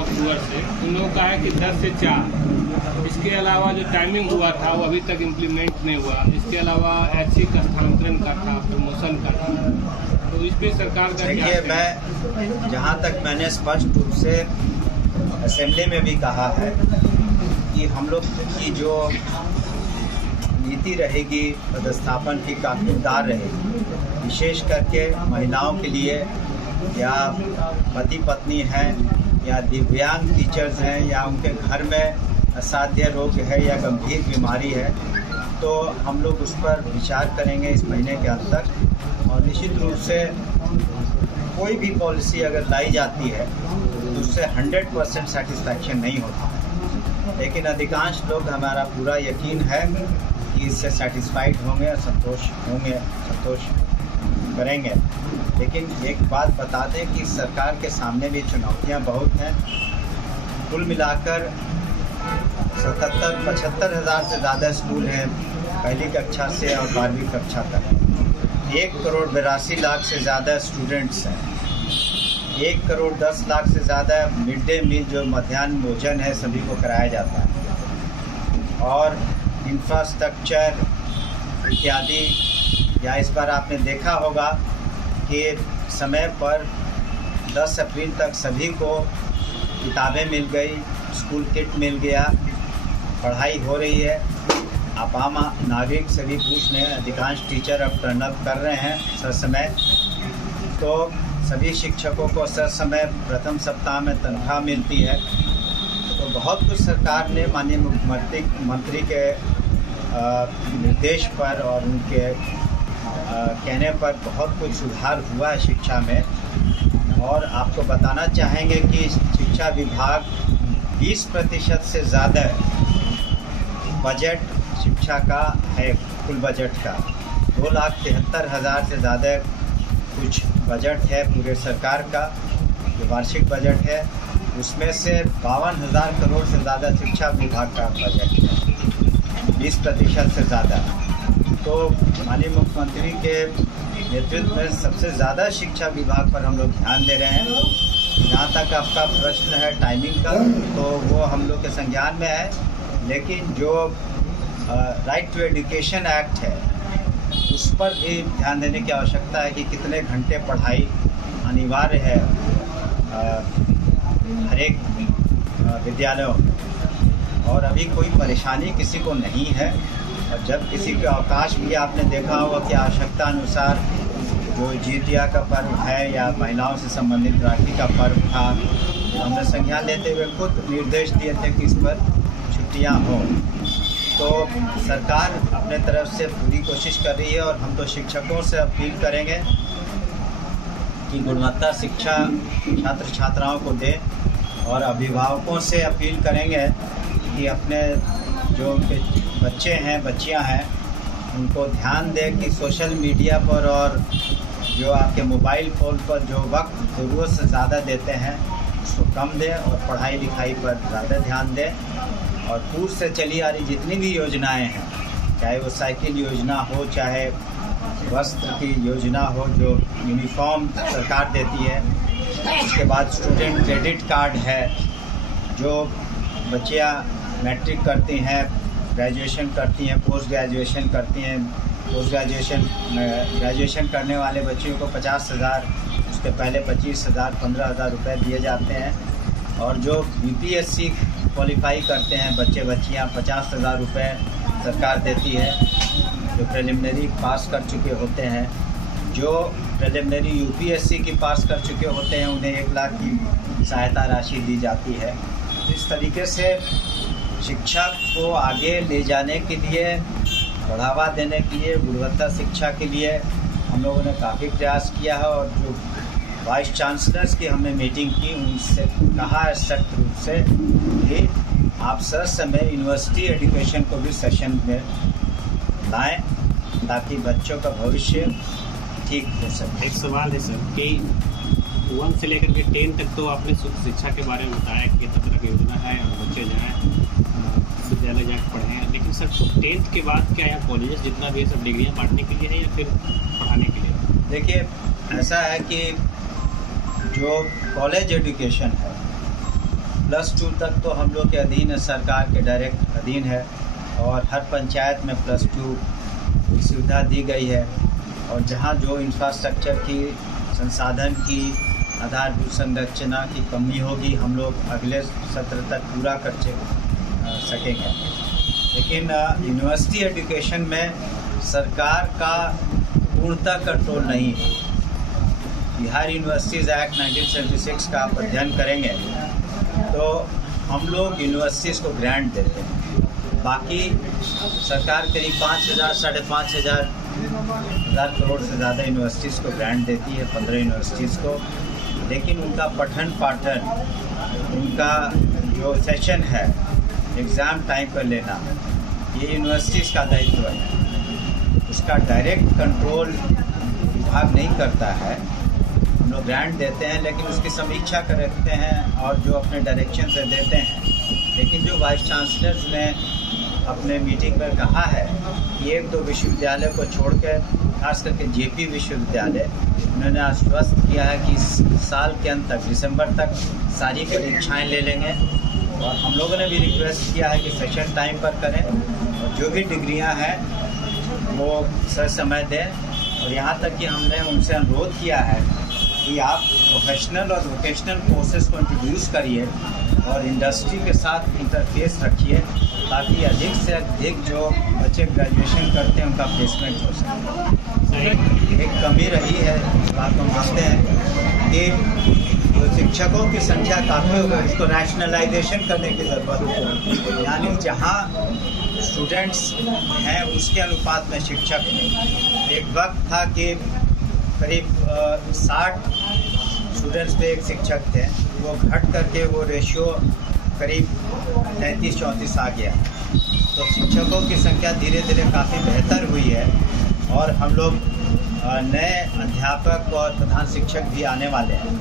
अक्टूबर से उन लोगों का है कि 10 से 4। इसके अलावा जो टाइमिंग हुआ था वो अभी तक इम्प्लीमेंट नहीं हुआ। इसके अलावा ऐच्छिक स्थानांतरण का था, प्रमोशन का था, तो इस पर सरकार का देखिए, मैं जहाँ तक मैंने स्पष्ट रूप से असेंबली में भी कहा है कि हम लोग की जो नीति रहेगी पदस्थापन की काफिलदार रहेगी, विशेष करके महिलाओं के लिए या पति पत्नी हैं या दिव्यांग टीचर्स हैं या उनके घर में असाध्य रोग है या गंभीर बीमारी है, तो हम लोग उस पर विचार करेंगे इस महीने के अंत तक। और निश्चित रूप से कोई भी पॉलिसी अगर लाई जाती है तो उससे 100% सेटिस्फैक्शन नहीं होता है, लेकिन अधिकांश लोग, हमारा पूरा यकीन है कि इससे सेटिस्फाइड होंगे और संतोष करेंगे। लेकिन एक बात बता दें कि सरकार के सामने भी चुनौतियां बहुत हैं। कुल मिलाकर 75 हज़ार से ज़्यादा स्कूल हैं पहली कक्षा से और 12वीं कक्षा तक। 1 करोड़ 82 लाख से ज़्यादा स्टूडेंट्स हैं। 1 करोड़ 10 लाख से ज़्यादा मिड डे मील जो मध्याह्न भोजन है सभी को कराया जाता है। और इंफ्रास्ट्रक्चर इत्यादि, या इस बार आपने देखा होगा कि समय पर 10 अप्रैल तक सभी को किताबें मिल गई, स्कूल किट मिल गया, पढ़ाई हो रही है। आप आम नागरिक सभी पूछ रहे हैं, अधिकांश टीचर अब टर्न अप कर रहे हैं ससमय, तो सभी शिक्षकों को ससमय प्रथम सप्ताह में तनख्वाह मिलती है। तो बहुत कुछ सरकार ने माननीय मुख्यमंत्री के निर्देश पर और उनके कहने पर बहुत कुछ सुधार हुआ है शिक्षा में। और आपको बताना चाहेंगे कि शिक्षा विभाग 20% से ज़्यादा बजट शिक्षा का है, कुल बजट का 2,73,000 से ज़्यादा कुछ बजट है पूरे सरकार का, जो वार्षिक बजट है। उसमें से 52,000 करोड़ से ज़्यादा शिक्षा विभाग का बजट है, 20% से ज़्यादा। तो माननीय मुख्यमंत्री के नेतृत्व में सबसे ज़्यादा शिक्षा विभाग पर हम लोग ध्यान दे रहे हैं। जहाँ तक आपका प्रश्न है टाइमिंग का, तो वो हम लोग के संज्ञान में है, लेकिन जो राइट टू एजुकेशन एक्ट है उस पर भी ध्यान देने की आवश्यकता है कि कितने घंटे पढ़ाई अनिवार्य है हर एक विद्यालयों में। और अभी कोई परेशानी किसी को नहीं है। और जब किसी के अवकाश भी आपने देखा होगा कि आवश्यकता अनुसार जो जितिया का पर्व है या महिलाओं से संबंधित राखी का पर्व था, हमने संज्ञान लेते हुए खुद निर्देश दिए थे कि इस पर छुट्टियां हों। तो सरकार अपने तरफ से पूरी कोशिश कर रही है। और हम तो शिक्षकों से अपील करेंगे कि गुणवत्ता शिक्षा छात्र छात्राओं को दें, और अभिभावकों से अपील करेंगे कि अपने जो उनके बच्चे हैं बच्चियां हैं उनको ध्यान दें कि सोशल मीडिया पर और जो आपके मोबाइल फ़ोन पर जो वक्त ज़रूरत से ज़्यादा देते हैं उसको कम दें और पढ़ाई लिखाई पर ज़्यादा ध्यान दें। और पूर्व से चली आ रही जितनी भी योजनाएं हैं, चाहे वो साइकिल योजना हो, चाहे वस्त्र की योजना हो जो यूनिफॉर्म सरकार देती है, उसके बाद स्टूडेंट क्रेडिट कार्ड है, जो बच्चियाँ मैट्रिक करती हैं, ग्रेजुएशन करती हैं, पोस्ट ग्रेजुएशन करती हैं, ग्रेजुएशन करने वाले बच्चियों को 50,000, उसके पहले 25,000 15,000 रुपये दिए जाते हैं। और जो BPSC क्वालिफाई करते हैं बच्चे बच्चियाँ 50,000 रुपये सरकार देती है। जो प्रिलिमिनरी पास कर चुके होते हैं, जो प्रिलिमिनरी UPSC की पास कर चुके होते हैं, उन्हें 1 लाख की सहायता राशि दी जाती है। इस तरीके से शिक्षा को आगे ले जाने के लिए, बढ़ावा देने के लिए, गुणवत्ता शिक्षा के लिए हम लोगों ने काफ़ी प्रयास किया है। और जो वाइस चांसलर्स की हमने मीटिंग की, उनसे कहा है सख्त रूप से कि आप सर समय यूनिवर्सिटी एजुकेशन को भी सेशन में लाएं ताकि बच्चों का भविष्य ठीक हो सके। एक सवाल है सर कि 1 से लेकर के 10 तक तो आपने शिक्षा के बारे में बताया कि कितना तरह की योजना है और बच्चे जो हैं विद्यालय जाकर पढ़े हैं, लेकिन सर 10th के बाद क्या यहाँ कॉलेजेस जितना भी है सब डिग्रियाँ बांटने के लिए है या फिर पढ़ाने के लिए? देखिए, ऐसा है कि जो कॉलेज एजुकेशन है +2 तक तो हम लोग के अधीन है, सरकार के डायरेक्ट अधीन है और हर पंचायत में +2 की सुविधा दी गई है। और जहाँ जो इंफ्रास्ट्रक्चर की, संसाधन की, आधारभूत संरचना की कमी होगी, हम लोग अगले सत्र तक पूरा कर सकेंगे। लेकिन यूनिवर्सिटी एजुकेशन में सरकार का पूर्णतः कंट्रोल नहीं है। बिहार यूनिवर्सिटीज़ एक्ट 1976 का आप अध्ययन करेंगे तो हम लोग यूनिवर्सिटीज़ को ग्रांट देते हैं। बाकी सरकार करीब 5,000 साढ़े 5,000 करोड़ से ज़्यादा यूनिवर्सिटीज़ को ग्रांट देती है, 15 यूनिवर्सिटीज़ को। लेकिन उनका पठन पाठन, उनका जो सेशन है, एग्ज़ाम टाइम पर लेना, ये यूनिवर्सिटीज़ का दायित्व है। उसका डायरेक्ट कंट्रोल विभाग नहीं करता है। हम लोग ग्रांट देते हैं लेकिन उसकी समीक्षा करते हैं और जो अपने डायरेक्शन से देते हैं। लेकिन जो वाइस चांसलर्स ने अपने मीटिंग में कहा है कि 1-2 विश्वविद्यालय को छोड़कर, खास करके जेपी विश्वविद्यालय, उन्होंने आश्वस्त किया है कि इस साल के अंत तक, दिसंबर तक सारी परीक्षाएं ले लेंगे। और हम लोगों ने भी रिक्वेस्ट किया है कि सेशन टाइम पर करें और जो भी डिग्रियां हैं वो समय दें। और यहाँ तक कि हमने उनसे अनुरोध किया है कि आप प्रोफेशनल और वोकेशनल कोर्सेज को इंट्रोड्यूस करिए और इंडस्ट्री के साथ इंटरफेस रखिए, ताकि अधिक से अधिक जो बच्चे ग्रेजुएशन करते हैं उनका प्लेसमेंट हो सके। एक कमी रही है, बात हम मानते हैं कि जो शिक्षकों की संख्या काफ़ी हो गई, उसको रैशनलाइजेशन करने की ज़रूरत है। यानी जहाँ स्टूडेंट्स हैं उसके अनुपात में शिक्षक हैं। एक वक्त था कि करीब 60 स्टूडेंट्स पे एक शिक्षक थे, वो घट करके वो रेशियो करीब 33-34 आ गया। तो शिक्षकों की संख्या धीरे धीरे काफ़ी बेहतर हुई है और हम लोग नए अध्यापक और प्रधान शिक्षक भी आने वाले हैं।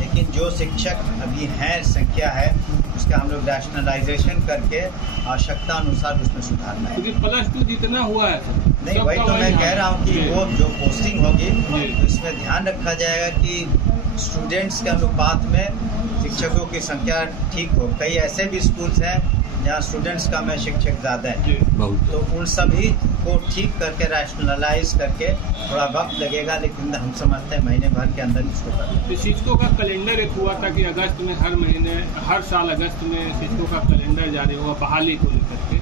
लेकिन जो शिक्षक अभी हैं, संख्या है, उसका हम लोग रैशनलाइजेशन करके आवश्यकता अनुसार उसमें सुधारना है। क्योंकि +2 जितना हुआ है नहीं, वही तो मैं कह रहा हूँ कि वो जो पोस्टिंग होगी तो इसमें ध्यान रखा जाएगा कि स्टूडेंट्स के अनुपात में शिक्षकों की संख्या ठीक हो। कई ऐसे भी स्कूल्स हैं जहाँ स्टूडेंट्स कम है, शिक्षक ज़्यादा है, तो उन सभी को ठीक करके रैशनलाइज करके थोड़ा वक्त लगेगा, लेकिन हम समझते हैं महीने भर के अंदर इसको करना। शिक्षकों का कैलेंडर एक हुआ था कि अगस्त में, हर साल अगस्त में शिक्षकों का कैलेंडर जारी हुआ बहाली को लेकर के।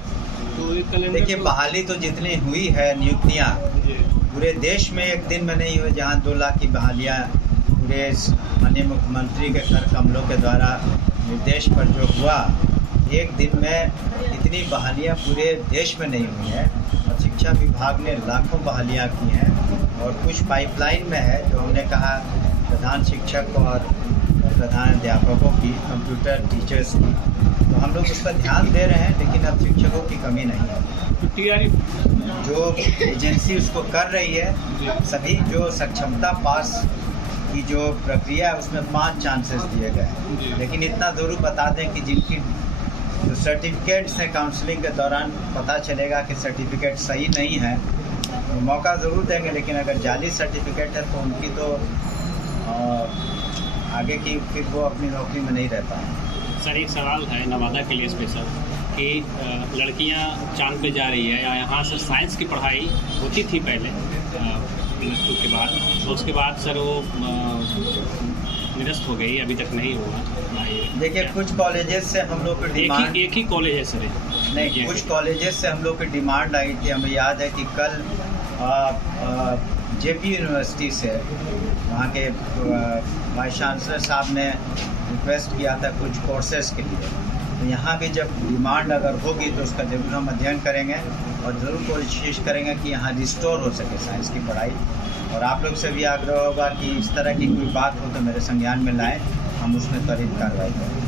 तो एक कैलेंडर, देखिए बहाली तो जितनी हुई है, नियुक्तियाँ पूरे देश में एक दिन में नहीं हुई, जहाँ 2 लाख की बहालियाँ पूरे माननीय मुख्यमंत्री के कर कमलों के द्वारा निर्देश पर जो हुआ, एक दिन में इतनी बहालियाँ पूरे देश में नहीं हुई हैं। और शिक्षा विभाग ने लाखों बहालियाँ की हैं और कुछ पाइपलाइन में है, जो हमने कहा प्रधान शिक्षक और प्रधान अध्यापकों की, कंप्यूटर टीचर्स की, तो हम लोग उस पर ध्यान दे रहे हैं। लेकिन अब शिक्षकों की कमी नहीं है, जो एजेंसी उसको कर रही है। सभी जो सक्षमता पास की जो प्रक्रिया है उसमें 5 चांसेस दिए गए हैं। लेकिन इतना ज़रूर बता दें कि जिनकी जो सर्टिफिकेट्स हैं, काउंसलिंग के दौरान पता चलेगा कि सर्टिफिकेट सही नहीं है, तो मौका ज़रूर देंगे। लेकिन अगर जाली सर्टिफिकेट है तो उनकी तो आगे की फिर वो अपनी नौकरी में नहीं रह पाएंगे। सर एक सवाल है नवादा के लिए स्पेशल कि लड़कियां चांद पे जा रही है, या यहाँ सर साइंस की पढ़ाई होती थी पहले +2 के बाद, तो उसके बाद सर वो निरस्त हो गई, अभी तक नहीं हुआ। देखिए कुछ कॉलेजेस से हम लोग की डिमांड, एक ही कॉलेज है सर नहीं, कुछ कॉलेजेस से हम लोग की डिमांड आई थी। हमें याद है कि कल जेपी यूनिवर्सिटी से वहाँ के वाइस चांसलर साहब ने रिक्वेस्ट किया था कुछ कोर्सेज के लिए। तो यहाँ भी जब डिमांड अगर होगी तो उसका जरूर हम अध्ययन करेंगे और ज़रूर कोशिश करेंगे कि यहाँ रिस्टोर हो सके साइंस की पढ़ाई। और आप लोग से भी आग्रह होगा कि इस तरह की कोई बात हो तो मेरे संज्ञान में लाएं, हम उसमें त्वरित कार्रवाई करें।